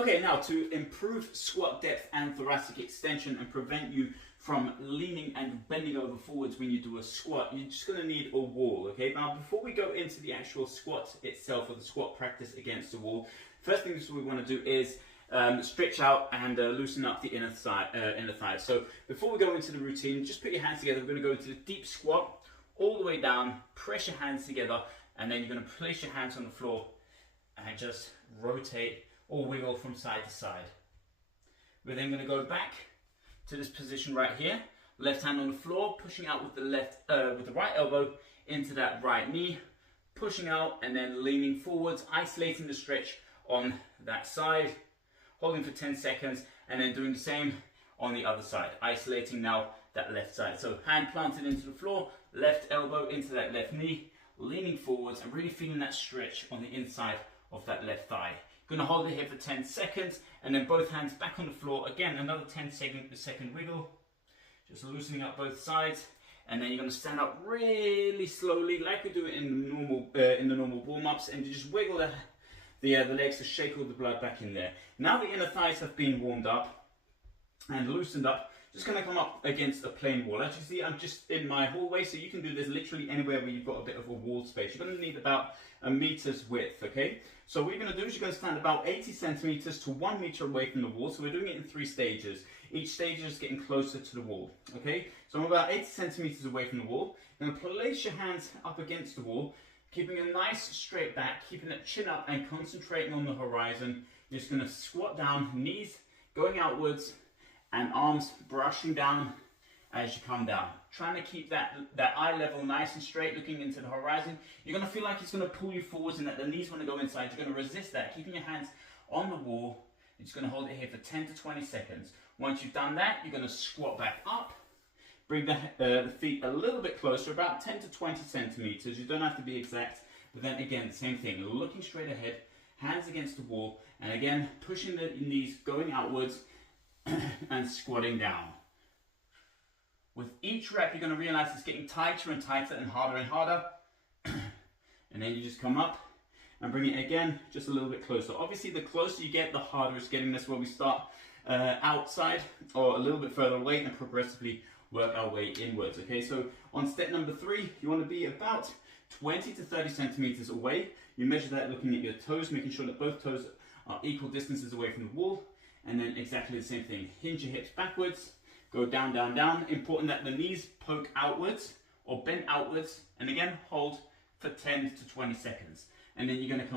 Okay, now to improve squat depth and thoracic extension and prevent you from leaning and bending over forwards when you do a squat, you're just going to need a wall, okay? Now, before we go into the actual squat itself or the squat practice against the wall, first thing we want to do is stretch out and loosen up the inner thigh. So before we go into the routine, just put your hands together. We're going to go into the deep squat, all the way down, press your hands together, and then you're going to place your hands on the floor and just rotate or wiggle from side to side. We're then going to go back to this position right here, left hand on the floor, pushing out with the right elbow into that right knee, pushing out and then leaning forwards, isolating the stretch on that side, holding for 10 seconds, and then doing the same on the other side, isolating now that left side. So hand planted into the floor, left elbow into that left knee, leaning forwards and really feeling that stretch on the inside of that left thigh. Going to hold it here for 10 seconds and then both hands back on the floor. Again, another 10-second wiggle, just loosening up both sides. And then you're going to stand up really slowly, like we do it in the normal warm-ups, and you just wiggle the legs to shake all the blood back in there. Now the inner thighs have been warmed up and loosened up, just going to come up against a plain wall. As you see, I'm just in my hallway, so you can do this literally anywhere where you've got a bit of a wall space. You're going to need about a meter's width, okay? So what you're going to do is you're going to stand about 80 centimeters to 1 meter away from the wall. So we're doing it in 3 stages. Each stage is getting closer to the wall, okay? So I'm about 80 centimeters away from the wall. You're going to place your hands up against the wall, keeping a nice straight back, keeping that chin up and concentrating on the horizon. You're just going to squat down, knees going outwards, and arms brushing down as you come down. Trying to keep that eye level nice and straight, looking into the horizon. You're going to feel like it's going to pull you forwards and that the knees want to go inside. You're going to resist that, keeping your hands on the wall. You're just going to hold it here for 10 to 20 seconds. Once you've done that, you're going to squat back up. Bring the feet a little bit closer, about 10 to 20 centimeters. You don't have to be exact, but then again, same thing. Looking straight ahead, hands against the wall, and again, pushing the knees going outwards and squatting down. With each rep, you're going to realize it's getting tighter and tighter and harder. And then you just come up and bring it again, just a little bit closer. Obviously, the closer you get, the harder it's getting. That's where we start outside or a little bit further away and progressively work our way inwards. Okay, so on step number 3, you want to be about 20 to 30 centimeters away. You measure that looking at your toes, making sure that both toes are equal distances away from the wall. And then exactly the same thing. Hinge your hips backwards, go down, down, down. Important that the knees poke outwards or bend outwards. And again, hold for 10 to 20 seconds. And then you're going to come up.